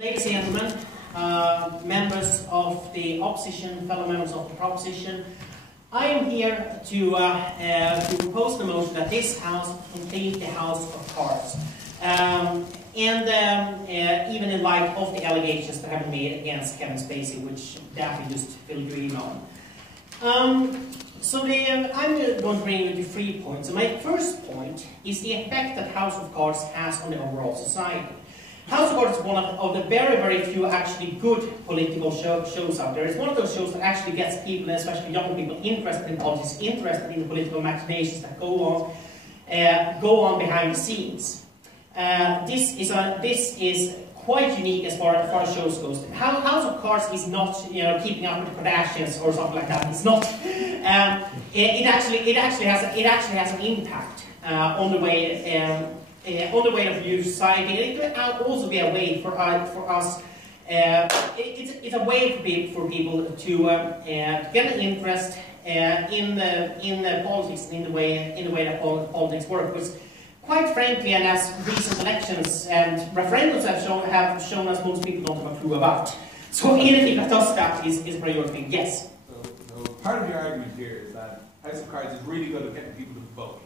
Ladies and gentlemen, members of the opposition, fellow members of the proposition, I am here to propose the motion that this House contains the House of Cards. Even in light of the allegations that have been made against Kevin Spacey, which Daphne just filled you in on. I'm going to bring you to 3 points. So my first point is the effect that House of Cards has on the overall society. House of Cards is one of the very, very few actually good political shows out there. It's one of those shows that actually gets people, especially young people, interested in politics, interested in the political machinations that go on behind the scenes. This is quite unique as far as shows goes. House of Cards is not, keeping up with the Kardashians or something like that. It's not. It actually has an impact on the way of view society. It can also be a way for us. It's a way for people to get an interest in politics, in the way that politics work. Because quite frankly, and as recent elections and referendums have shown us, most people don't have a clue about. So anything that does that is a priority. Yes. So part of your argument here is that House of Cards is really good at getting people to vote.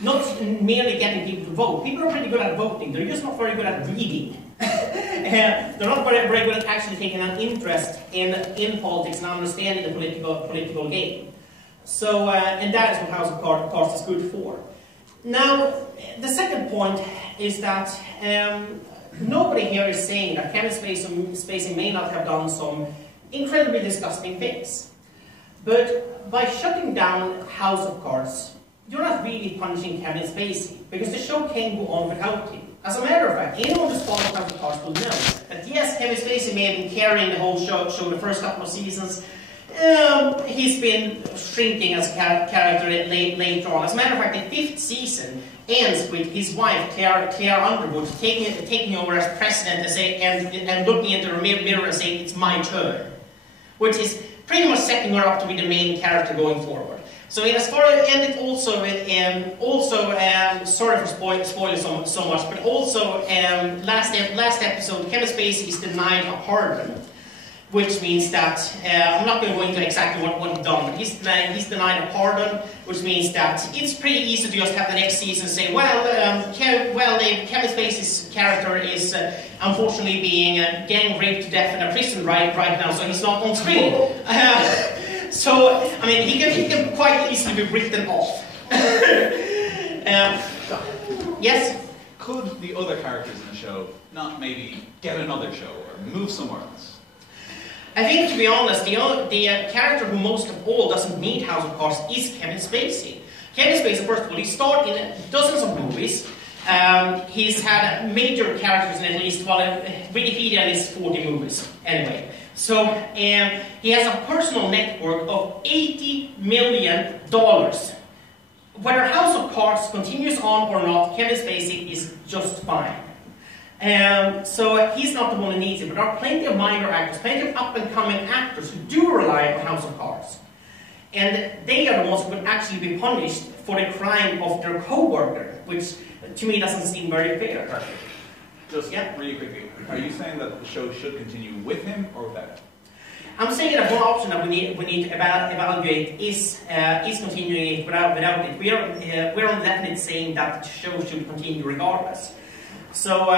Not merely getting people to vote. People are pretty good at voting. They're just not very good at reading. They're not very good at actually taking an interest in politics and understanding the political game. So, and that is what House of Cards is good for. Now, the second point is that nobody here is saying that Kevin Spacey may not have done some incredibly disgusting things. But by shutting down House of Cards, you're not really punishing Kevin Spacey, because the show can go on without him. As a matter of fact, anyone who's followed House of Cards will know that yes, Kevin Spacey may have been carrying the whole show the first couple of seasons. He's been shrinking as a character later on. As a matter of fact, the 5th season ends with his wife, Claire Underwood, taking over as president and looking into the mirror and saying, "It's my turn," which is pretty much setting her up to be the main character going forward. So as far as, and it also sorry for spoiling so much, but also last episode, Kevin Spacey is denied a pardon, which means that I'm not going to go into exactly what he's done, but he's denied a pardon, which means that it's pretty easy to just have the next season say, Kevin Spacey's character is unfortunately being gang raped to death in a prison right now, so he's not on screen. So, I mean, he can quite easily be written off. Yes? Could the other characters in the show not maybe get another show or move somewhere else? I think, to be honest, the character who most of all doesn't need House of Cards is Kevin Spacey. Kevin Spacey, first of all, he starred in dozens of movies. He's had major characters in at least, Wikipedia lists 40 movies, anyway. So, he has a personal net worth of $80 million. Whether House of Cards continues on or not, Kevin Spacey is just fine. So he's not the one who needs it, but there are plenty of minor actors, plenty of up-and-coming actors who do rely on House of Cards. And they are the ones who would actually be punished for the crime of their co-worker, which to me doesn't seem very fair. Perfect. Just really quickly, are you saying that the show should continue with him or without him? I'm saying that one option that we need to evaluate is continuing it without it. We're on definite saying that the show should continue regardless. So,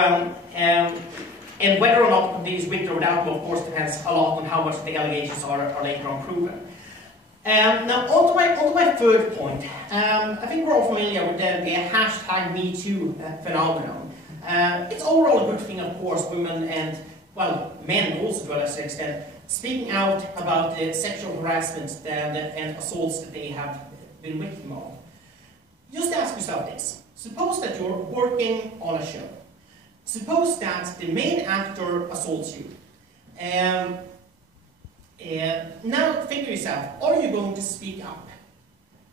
and whether or not it continues with or without him, of course, depends a lot on how much the allegations are later on proven. Now, on to my third point. I think we're all familiar with the hashtag #MeToo phenomenon. It's overall a good thing, of course, women and, well, men also to a lesser extent, speaking out about the sexual harassment and assaults that they have been victim of. Just ask yourself this. Suppose that you're working on a show. Suppose that the main actor assaults you. Now think to yourself, are you going to speak up?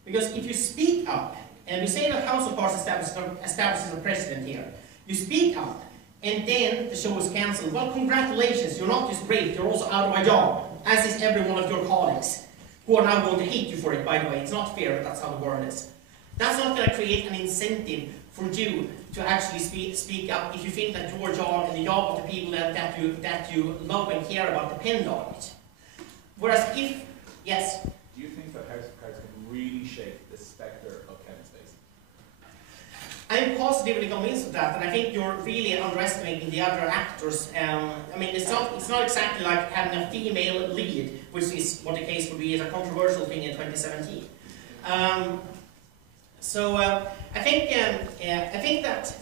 Because if you speak up, and we say that House of Cards establishes a precedent here, you speak up, and then the show is cancelled. Well, congratulations, you're not just raped, you're also out of a job, as is every one of your colleagues, who are now going to hate you for it, by the way. It's not fair, but that's how the world is. That's not going to create an incentive for you to actually speak up if you think that your job and the job of the people that you love and care about depend on it. Whereas if, yes? Do you think that House of Cards can really shape the spectre of Kevin Spacey? I'm positively convinced of that, and I think you're really underestimating the other actors. I mean, it's not exactly like having a female lead, which is what the case would be as a controversial thing in 2017. I think that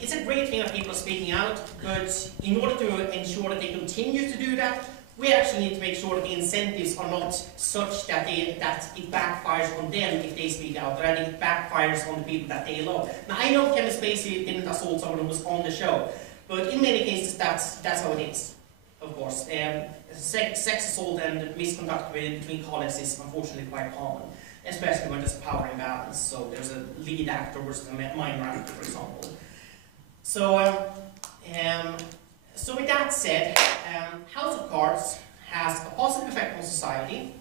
it's a great thing that people are speaking out, but in order to ensure that they continue to do that, we actually need to make sure that the incentives are not such that it backfires on them if they speak out, or that it backfires on the people that they love. Now, I know Kevin Spacey didn't assault someone who was on the show, but in many cases that's how it is, of course. Sex assault and misconduct between colleagues is unfortunately quite common, especially when there's power imbalance. So there's a lead actor versus a minor actor, for example. So with that said, House of Cards has a positive effect on society.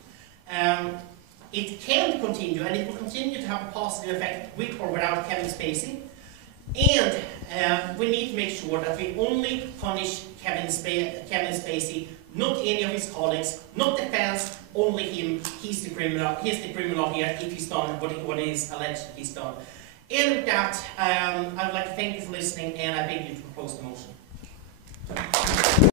It can continue, and it will continue to have a positive effect with or without Kevin Spacey. And we need to make sure that we only punish Kevin Spacey, not any of his colleagues, not the fans, only him. He's the criminal here if he's done what is alleged he's done. And with that, I would like to thank you for listening, and I beg you to propose the motion.